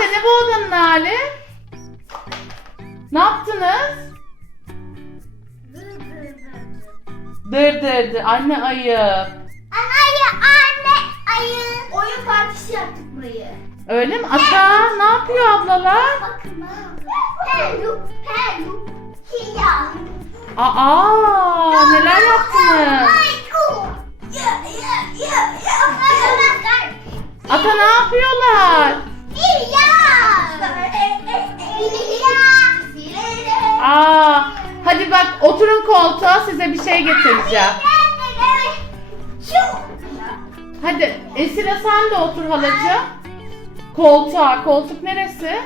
Enişte ne bu odanın hali? Ne yaptınız? Dır dır dır. Anne ayıp. Anne anne ayı. Oyun partisi yaptık burayı. Öyle mi? Ata ne yapıyor ablalar? Bakın Hello, hello, kia. Aa neler yaptınız? Ya ya ya ya. Ata ne yapıyorlar? Aa hadi bak oturun koltuğa size bir şey getireceğim. Hadi Esile sen de otur halacığım. Koltuğa. Koltuk neresi?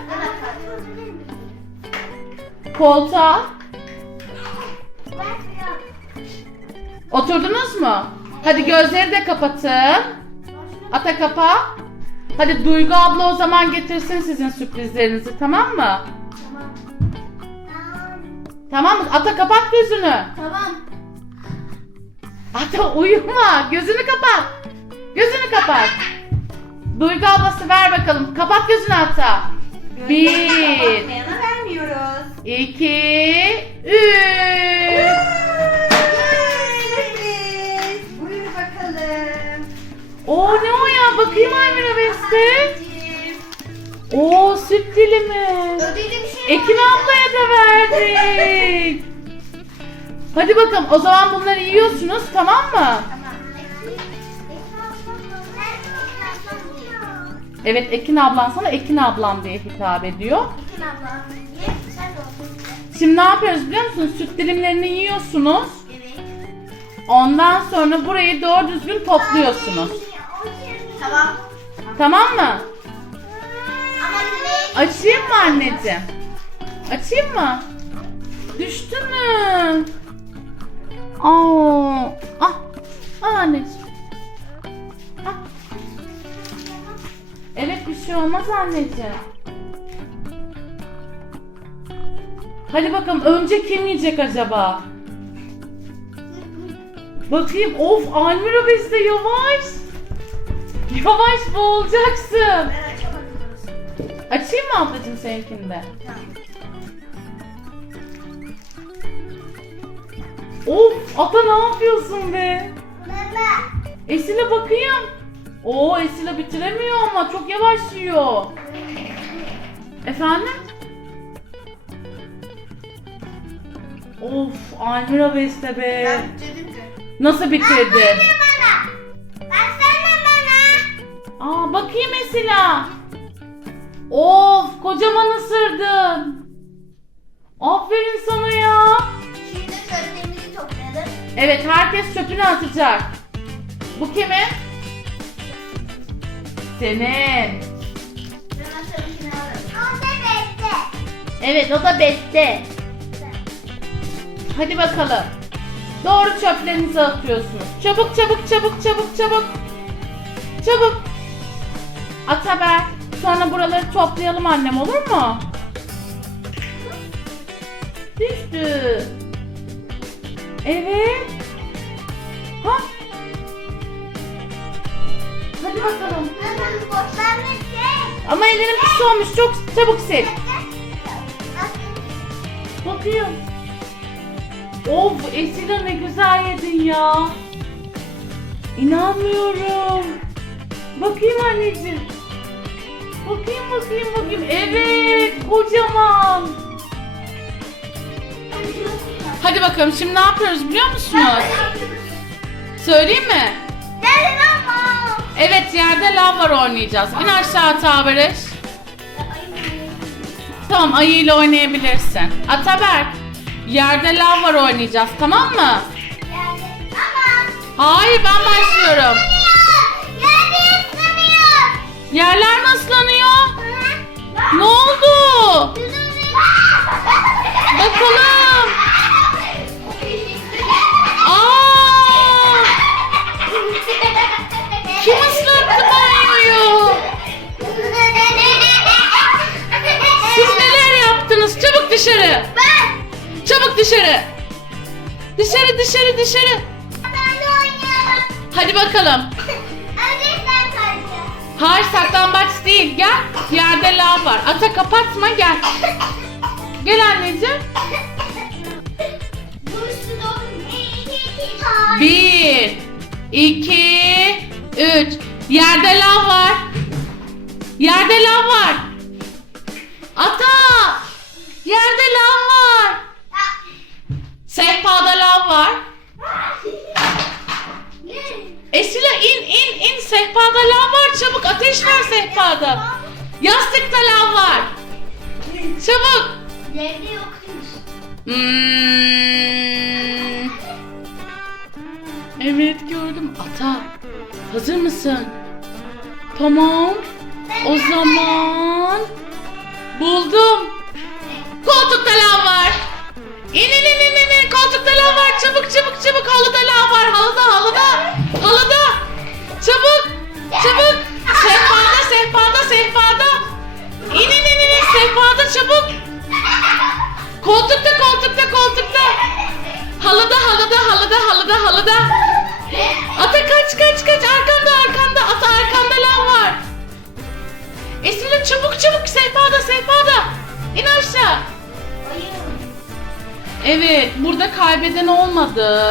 Koltuğa. Oturdunuz mu? Hadi gözleri de kapatın. Ata kapa. Hadi Duygu abla o zaman getirsin sizin sürprizlerinizi tamam mı? Tamam mı? Ata kapat gözünü. Tamam. Ata uyuma. Gözünü kapat. Gözünü kapat. Duygu ablası ver bakalım. Kapat gözünü Ata. Bir, Kapatmayana vermiyoruz. iki, üç. Sürpriz. Buyur bakalım. Oo ne o ya? Bakayım Aymira Anneciğim. Oo süt dilimi. Şey Ekin ablaya da verdik. Hadi bakalım o zaman bunları yiyorsunuz tamam mı? Evet Ekin ablan sana Ekin ablam diye hitap ediyor. Şimdi ne yapıyoruz biliyor musunuz? Süt dilimlerini yiyorsunuz. Ondan sonra burayı doğru düzgün topluyorsunuz. Tamam. Tamam mı? Açayım mı anneciğim? Açayım mı? Düştü mü? Aa, ah, al anneciğim. Ah. Evet bir şey olmaz anneciğim. Hadi bakalım önce kim yiyecek acaba? Bakayım of Almira Beste yavaş. Yavaş boğulacaksın. Ben açamadım. Açayım mı ablacığım seninkini de? Of ata ne yapıyorsun be? Baba. Esile bakayım. Oo Esile bitiremiyor ama çok yavaş yiyor. Efendim? Of Almira Beste be. Ben bitirdim ki. Nasıl bitirdin? Aa bakayım Esila. Of kocaman ısırdın. Aferin sana ya. Şimdi çöplerimizi toplayalım. Evet herkes çöpünü atacak. Bu kimin? Senin. Ben aşağıdakini alırım. O da bekle. Evet o da beste. Hadi bakalım. Doğru çöplerinizi atıyorsunuz. Çabuk çabuk çabuk çabuk çabuk. Çabuk. At haber. Sonra buraları toplayalım annem olur mu? Düştü. Evet. Ha? Hadi bakalım. Ama ellerim pis olmuş. Çok çabuk sil. Bakayım. Of Esila ne güzel yedin ya. İnanmıyorum. Bakayım anneciğim. Bakayım bakayım bakayım. Evet kocaman. Hadi bakalım şimdi ne yapıyoruz biliyor musunuz? Söyleyeyim mi? Evet yerde lav var oynayacağız. İn aşağı Tabereş. Tamam ayıyla oynayabilirsin. Ataberk yerde lav var oynayacağız tamam mı? Hayır ben başlıyorum. Yerler mi ıslanıyor? Ne oldu? Bakalım. Aa! Kim ıslattı banyoyu? Siz neler yaptınız? Çabuk dışarı. Ben. Çabuk dışarı. Dışarı dışarı dışarı. Hadi bakalım. Hayır saklambaç değil gel. Yerde lav var. Ata kapatma gel. Gel anneciğim. Bir, iki, üç. Yerde lav var. Yerde lav var. Ata! Yerde lav var. Sehpada lav var. Esila in in in sehpada lav var çabuk ateş ver sehpada. Yastıkta lav var. Çabuk. Yerde yokmuş. Hmm. Evet gördüm. Ata hazır mısın? Tamam. O zaman buldum. Koltukta lav var. İn in in in in, in. Koltukta lav var. Çabuk çabuk çabuk. Halıda lav var. Halıda halıda. Halıda. Çabuk. Çabuk. Sehpada sehpada sehpada. İn in in in. in. Sehpada çabuk. Koltukta koltukta koltukta. Halıda halıda halıda halıda halıda. Ata kaç kaç kaç arkanda arkanda ata arkanda lav var. Esile çabuk çabuk sehpada sehpada. İn aşağı. Evet burada kaybeden olmadı.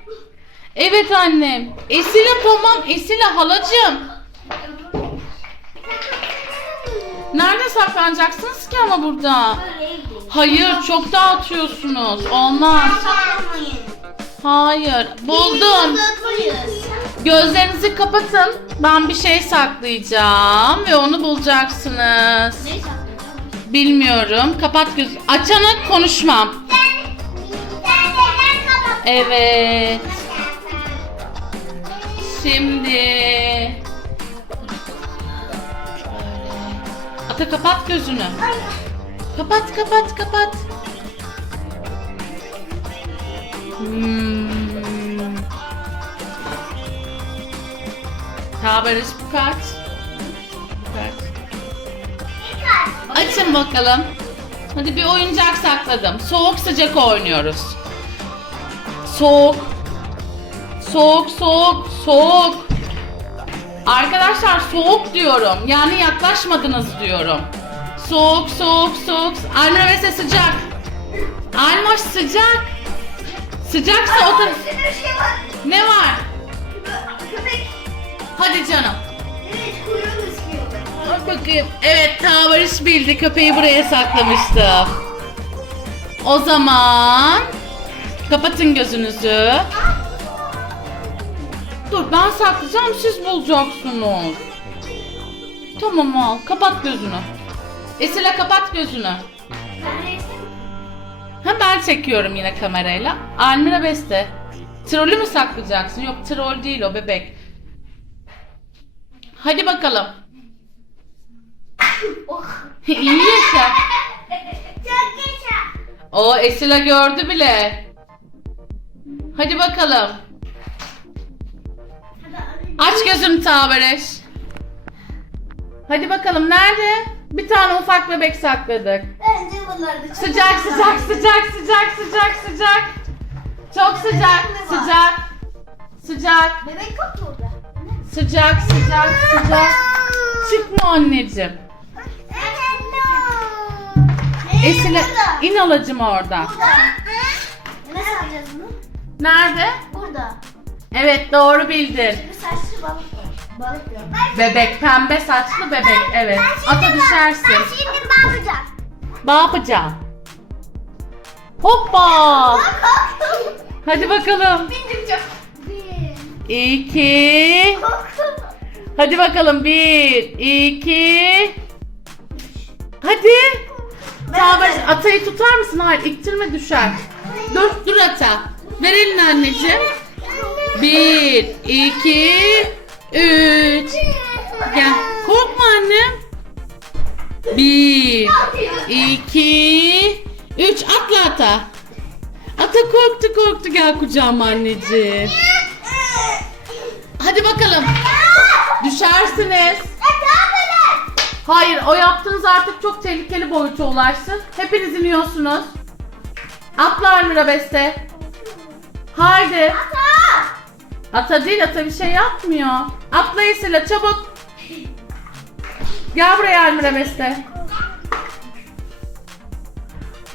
Evet annem. Esile tamam Esile halacım. Nerede saklanacaksınız ki ama burada? Hayır çok dağıtıyorsunuz. Olmaz. Hayır. Buldum. Gözlerinizi kapatın. Ben bir şey saklayacağım ve onu bulacaksınız. Bilmiyorum. Kapat göz. Açana konuşmam. Evet. Şimdi. Ata kapat gözünü. Kapat kapat kapat. Hmm. Kaç? Bu kaç? Açın bakalım. Hadi bir oyuncak sakladım. Soğuk sıcak oynuyoruz. Soğuk. Soğuk soğuk soğuk. Arkadaşlar soğuk diyorum. Yani yaklaşmadınız diyorum. Soğuk soğuk soğuk. Almira Vese sıcak. Almoş sıcak. Sıcaksa o taraf. Ne var? Hadi canım. Bak bakayım. Evet Tavarış bildi. Köpeği buraya saklamıştı. O zaman kapatın gözünüzü. Dur ben saklayacağım siz bulacaksınız. Tamam al. Kapat gözünü. Esile kapat gözünü. Ha ben çekiyorum yine kamerayla. Almira Beste. Trolü mü saklayacaksın? Yok troll değil o bebek. Hadi bakalım. İyi yaşa. O Esila gördü bile. Hadi bakalım. Aç gözünü Tavereş. Hadi bakalım nerede? Bir tane ufak bebek sakladık. Bence bunlar da çok Sıcak sıcak sıcak sıcak sıcak sıcak. Çok sıcak sıcak. Sıcak Bebek yok mu orada? sıcak sıcak sıcak. Çıkma anneciğim. Esile in alacım oradan. Bunu? Nerede? Burada. Evet doğru bildin. Bir saçlı balık var. Balık yok. Bebek pembe saçlı bebek evet. Ata düşersin. Ben şimdi ne yapacağım? Ne yapacaksın? Hoppa. Hadi bakalım. Bindim çok. Bir. İki. Hadi bakalım. Bir, iki. Hadi. Taber, atayı tutar mısın? Hayır, iktirme düşer. Dur, dur ata. Ver elini anneciğim. Bir, iki, üç. Gel. Korkma annem. Bir, iki, üç. Atla ata. Ata korktu korktu. Gel kucağıma anneciğim. Hadi bakalım. Düşersiniz. Hayır o yaptığınız artık çok tehlikeli boyuta ulaştı. Hepiniz iniyorsunuz. Atla Armura Beste. Haydi. Atla. Ata değil ata bir şey yapmıyor. Atla Esila çabuk. Gel buraya Almira Beste.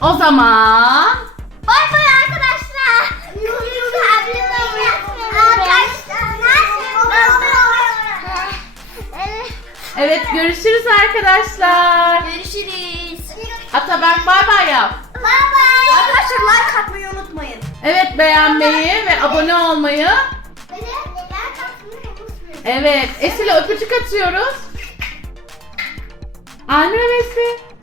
O zaman Bay bay arkadaşlar. Evet görüşürüz arkadaşlar. Görüşürüz. Ataberk bay bay yap. Bay bay. Arkadaşlar like atmayı unutmayın. Evet beğenmeyi ve abone olmayı. Evet Esile öpücük atıyoruz. Almira Beste.